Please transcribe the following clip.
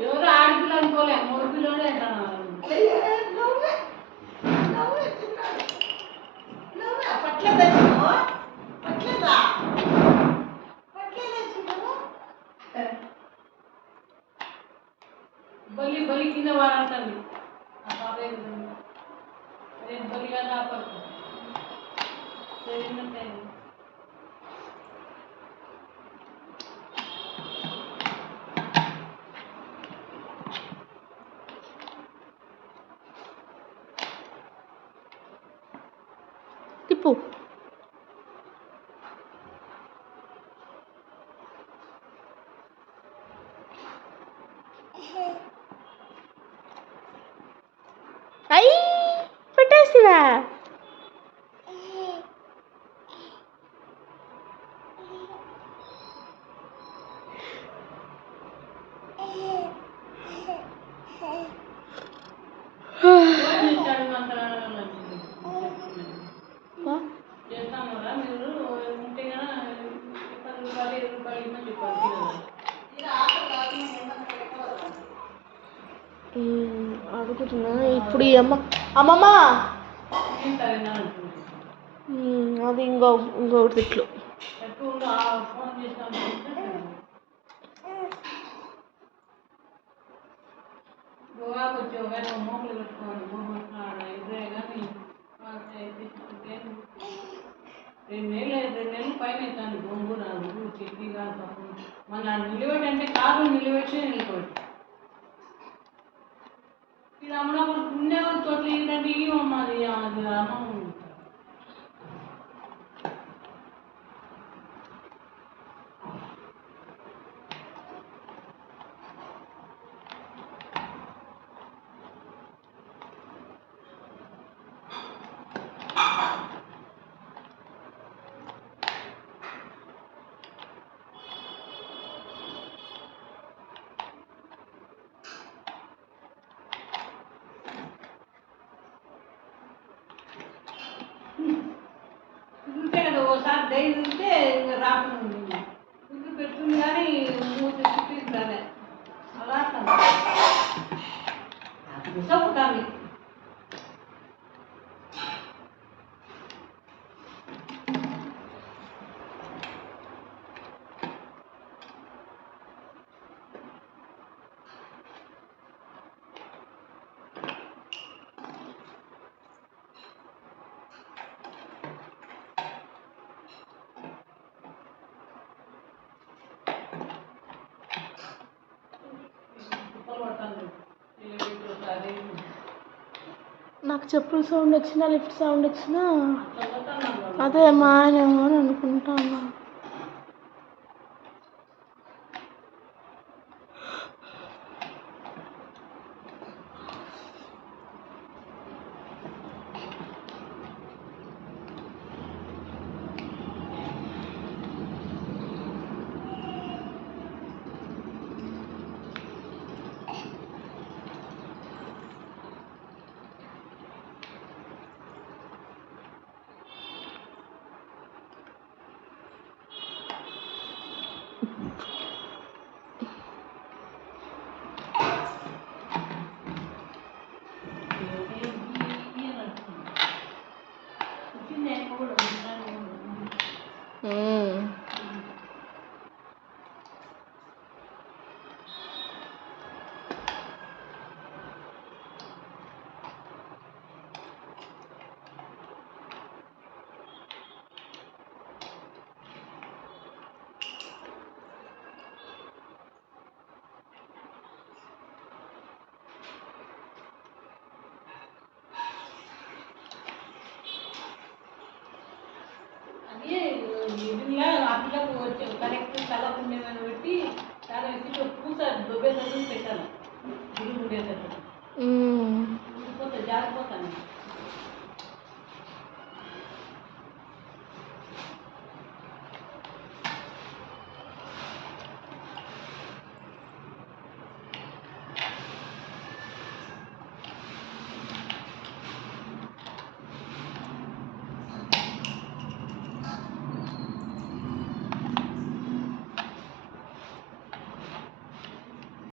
ఎవరు ఆడపిల్ల అనుకోలే మూడు పిల్లలే అంటున్నారు బలి బలి కింద వాడంటుంది ఆ పాప రేపు బలిగా దాపడుతుంది తిప్పు అయ్యి పెట్టేసివా అడుగుతున్నా ఇప్పుడు ఈ అమ్మమ్మ అది ఇంకొకటి తిట్లు రెండు నెలలు పైన అవుతాను గోంగూర చట్నీ కాదు మన నిలబెట్టి అంటే కాదు నిలబెట్టి వెళ్ళిపోయి ఇది అమ్మడం పుణ్య తోటలు ఏంటంటే ఇవ్వమ్మది అది అన్నం ఇంతే కదా ఓసారి డైలీ ఉంటే ఇంకా రాకుండా ఇంటి పెట్టుకుని కానీ మూడు చుట్టించాలి అలా ఉంటాను నాకు చెప్పుల సౌండ్ వచ్చినా లిఫ్ట్ సౌండ్ వచ్చినా అదే మా ఆయన ఏమో అని అనుకుంటాను. ఇదిలా అట్లా కరెక్ట్ తల ఉండేదని పెట్టి చాలా ఎక్కువ పూస దొబ్బేటట్టు పెట్టాలి గుడి ఉండేటట్టు జారిపోతాను